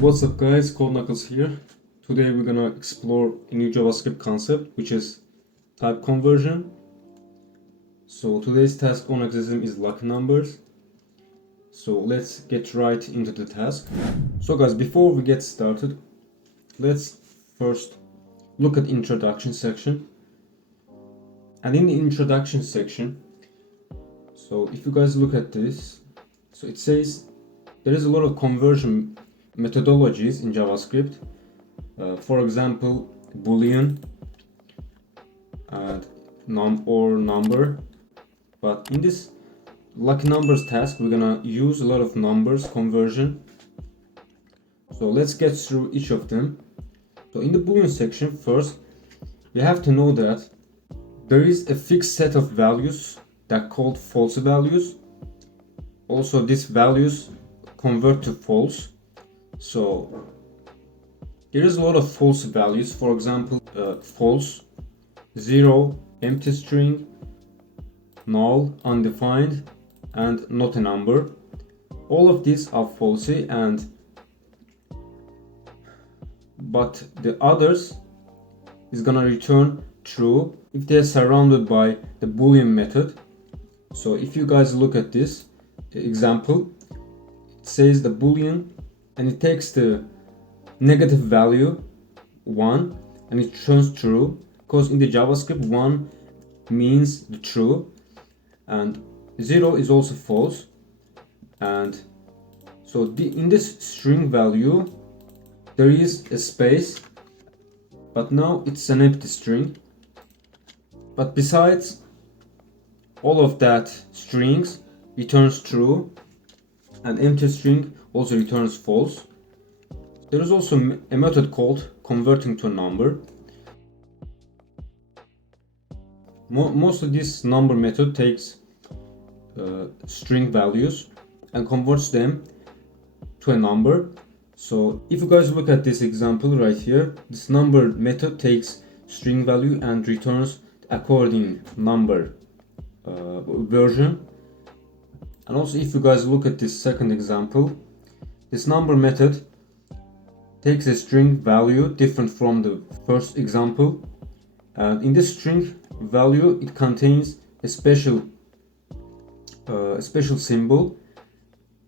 What's up guys, Code Nuckles here. Today we're gonna explore a new JavaScript concept, which is type conversion. So today's task on Exercism is lucky numbers. So let's get right into the task. So guys, before we get started, let's first look at introduction section. And in the introduction section, so if you guys look at this, so it says there is a lot of conversion methodologies in JavaScript. For example, Boolean and number. But in this lucky numbers task, we're gonna use a lot of numbers conversion. So let's get through each of them. So in the Boolean section, first we have to know that there is a fixed set of values that are called false values. Also, these values convert to false. So there is a lot of false values. For example, false, 0, empty string, null, undefined, and not a number. All of these are falsy, but the others is gonna return true if they are surrounded by the Boolean method. So if you guys look at this example, it says the Boolean and it takes the negative value 1 and it turns true, because in the JavaScript 1 means the true and 0 is also false. And so in this string value there is a space, but now it's an empty string. But besides all of that, strings returns true and empty string also returns false. There is also a method called converting to a number. Most of this number method takes string values and converts them to a number. So if you guys look at this example right here, this number method takes string value and returns according number version. And also if you guys look at this second example, this number method takes a string value different from the first example, and in this string value it contains a special symbol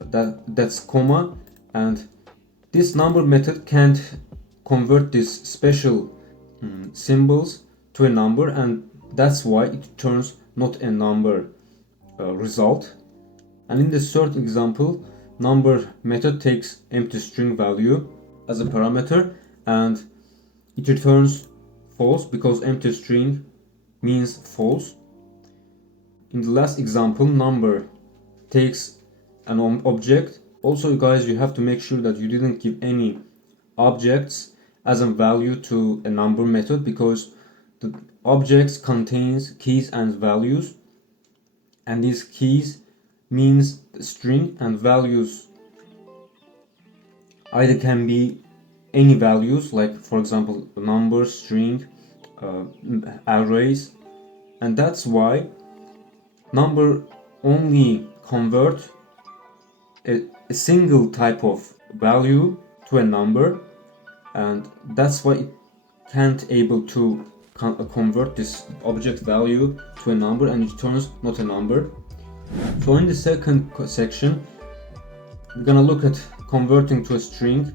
that's comma, and this number method can't convert these special symbols to a number, and that's why it turns not a number result. And in the third example, number method takes empty string value as a parameter and it returns false because empty string means false. In the last example, number takes an object. Also guys, you have to make sure that you didn't give any objects as a value to a number method, because the objects contains keys and values, and these keys means the string and values either can be any values, like for example number, string, arrays, and that's why number only convert a single type of value to a number, and that's why it can't able to convert this object value to a number and it turns not a number. So in the second section we're gonna look at converting to a string.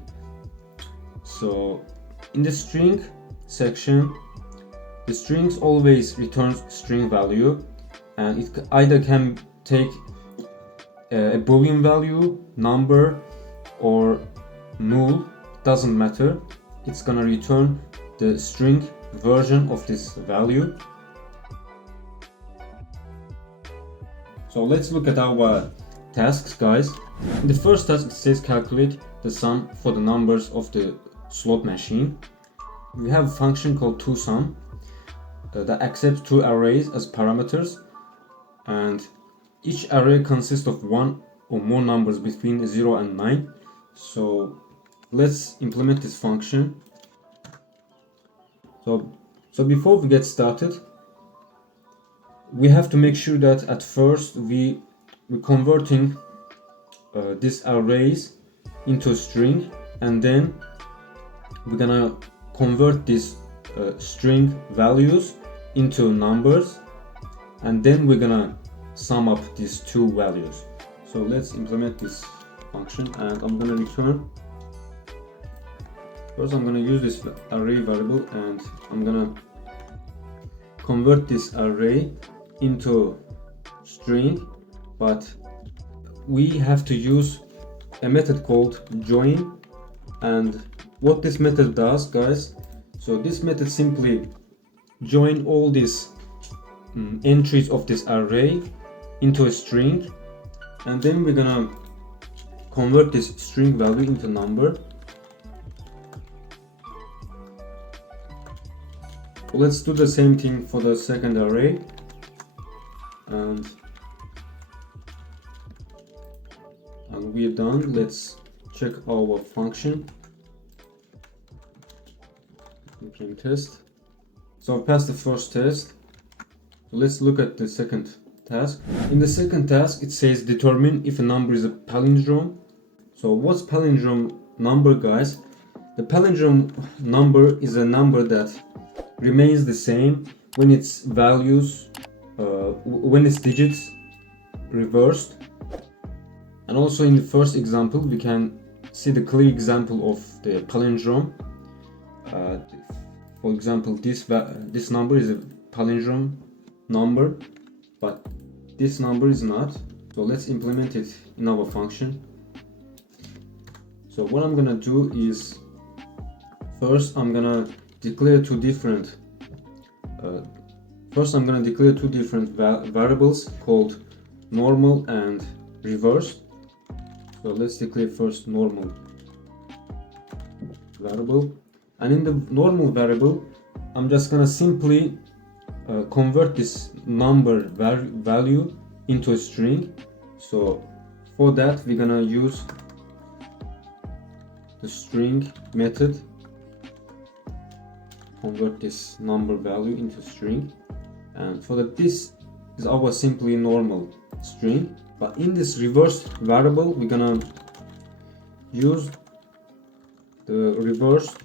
So in the string section, the strings always returns string value, and it either can take a Boolean value, number, or null, doesn't matter. It's gonna return the string version of this value. So let's look at our tasks guys. In the first task it says calculate the sum for the numbers of the slot machine. We have a function called toSum that accepts two arrays as parameters, and each array consists of one or more numbers between 0 and 9. So let's implement this function. So before we get started, we have to make sure that at first we're converting these arrays into a string. and then we're gonna convert these string values into numbers, and then we're gonna sum up these two values. So let's implement this function, and I'm gonna return. First I'm gonna use this array variable, and I'm gonna convert this array into string, but we have to use a method called join. And what this method does, guys, so this method simply join all these entries of this array into a string, and then we're gonna convert this string value into number. Let's do the same thing for the second array, and we're done. Let's check our function. Implement test. So I passed the first test. So let's look at the second task. In the second task, it says determine if a number is a palindrome. So what's palindrome number, guys? The palindrome number is a number that remains the same when its values, when its digits reversed. And also in the first example, we can see the clear example of the palindrome. For example, this number is a palindrome number, but this number is not. So let's implement it in our function. So what I'm gonna do is, first I'm gonna declare two different variables called normal and reverse. So let's declare first normal variable, and in the normal variable I'm just gonna simply convert this number value into a string. So for that we're gonna use the string method, convert this number value into string, and for that this is our simply normal string. But in this reverse variable we're gonna use the reversed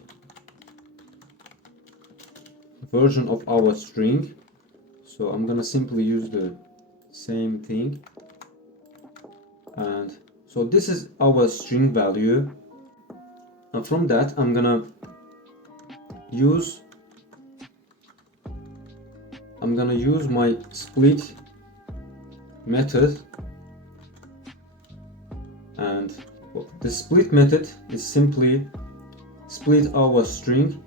version of our string. So I'm gonna simply use the same thing, and so this is our string value, and from that I'm gonna use my split method, and the split method is simply split our string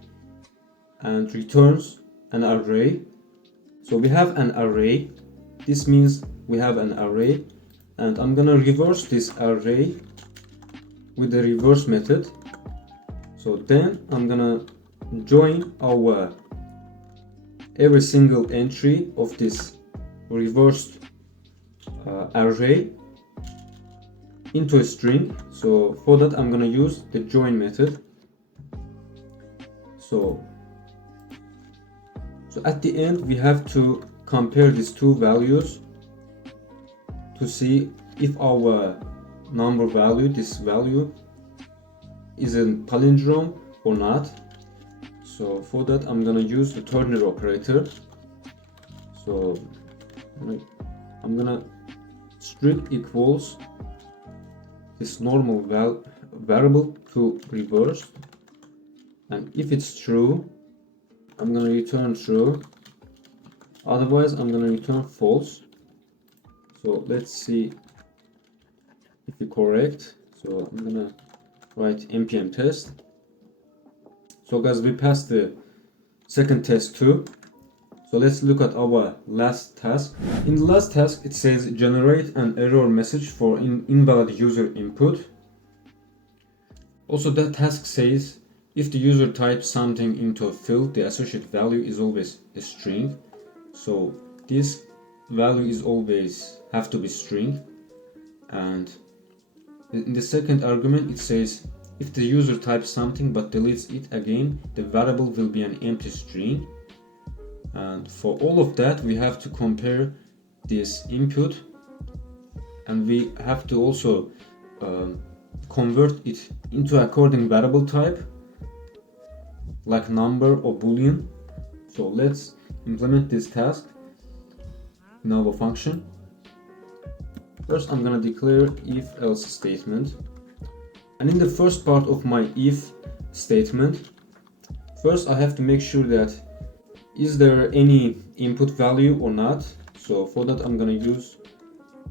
and returns an array. So we have an array, this means we have an array, and I'm gonna reverse this array with the reverse method. So then I'm gonna join our every single entry of this reversed array into a string. So for that I'm gonna use the join method. So at the end we have to compare these two values to see if our number value, this value, is a palindrome or not. So for that I'm gonna use the ternary operator. So I'm gonna strict equals this normal variable to reverse, and if it's true I'm gonna return true, otherwise I'm gonna return false. So let's see if it's correct. So I'm gonna write npm test. So guys, we passed the second test too. So let's look at our last task. In the last task it says generate an error message for invalid user input. Also that task says if the user types something into a field, the associated value is always a string. So this value is always have to be string. And in the second argument it says if the user types something but deletes it again, the variable will be an empty string. And for all of that we have to compare this input, and we have to also convert it into according variable type like number or boolean. So let's implement this task in our function. First I'm gonna declare if else statement, and in the first part of my if statement, first I have to make sure that is there any input value or not. So for that I'm gonna use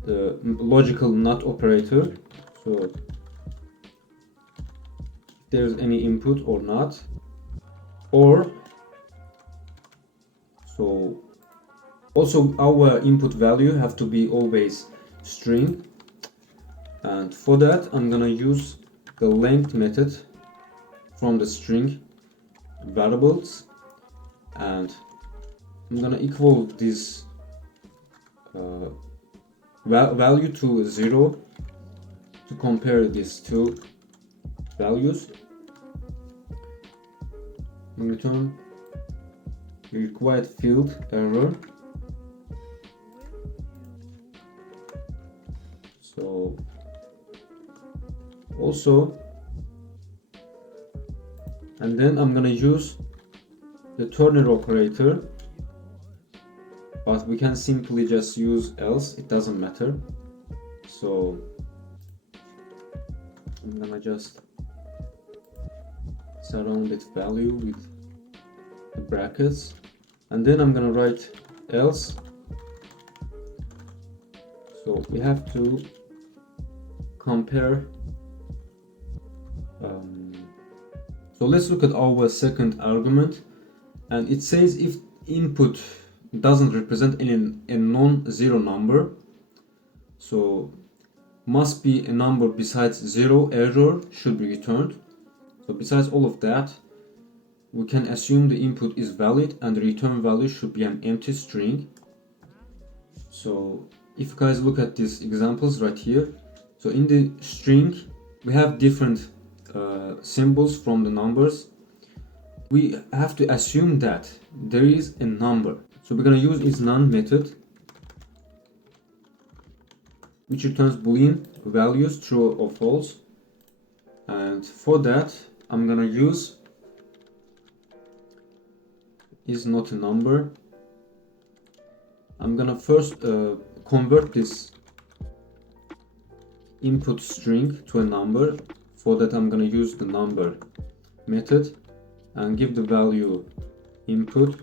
the logical not operator. So if there's any input or not, or so also our input value have to be always string, and for that I'm gonna use the length method from the string variables, and I'm gonna equal this value to 0 to compare these two values. In return required field error. So also, and then I'm gonna use the Turner operator, but we can simply just use else, it doesn't matter. So I'm gonna just surround its value with the brackets, and then I'm gonna write else. So we have to compare. So let's look at our second argument, and it says if input doesn't represent a non-zero number, so must be a number besides 0, error should be returned. So besides all of that, we can assume the input is valid and the return value should be an empty string. So if you guys look at these examples right here, so in the string we have different symbols from the numbers. We have to assume that there is a number. So we're gonna use is none method, which returns boolean values true or false. And for that I'm gonna use is not a number. I'm gonna first convert this input string to a number. For that I'm gonna use the number method and give the value input.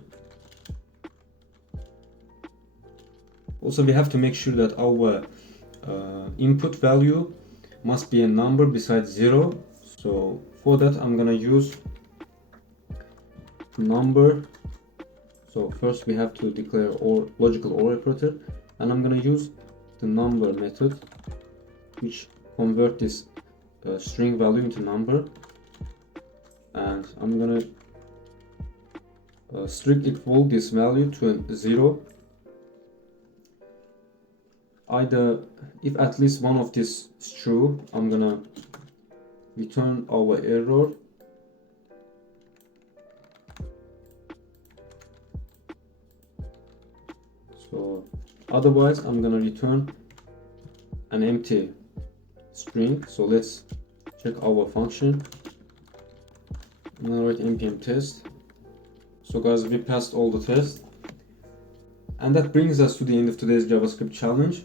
Also we have to make sure that our input value must be a number besides 0. So for that I'm gonna use number. So first we have to declare or logical OR operator, and I'm gonna use the number method, which convert this string value into number, and I'm gonna strict equal this value to a 0. Either if at least one of this is true, I'm gonna return our error. So otherwise I'm gonna return an empty string. So let's check our function. I'm gonna write npm test. So guys, we passed all the tests, and that brings us to the end of today's JavaScript challenge.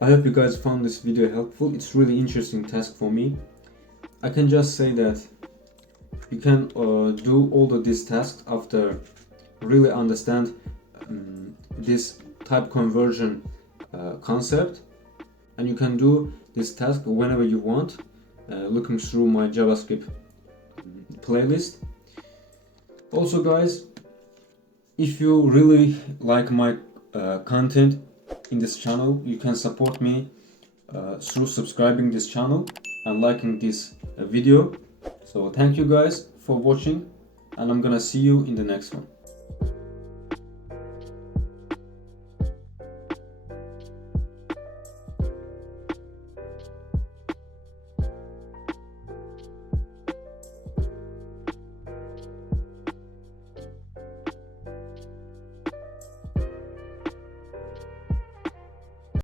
I hope you guys found this video helpful. It's really interesting task for me. I can just say that you can do all of these tasks after really understand this type conversion concept, and you can do this task whenever you want, looking through my JavaScript playlist. Also guys, if you really like my content in this channel, you can support me through subscribing this channel and liking this video. So thank you guys for watching, and I'm gonna see you in the next one.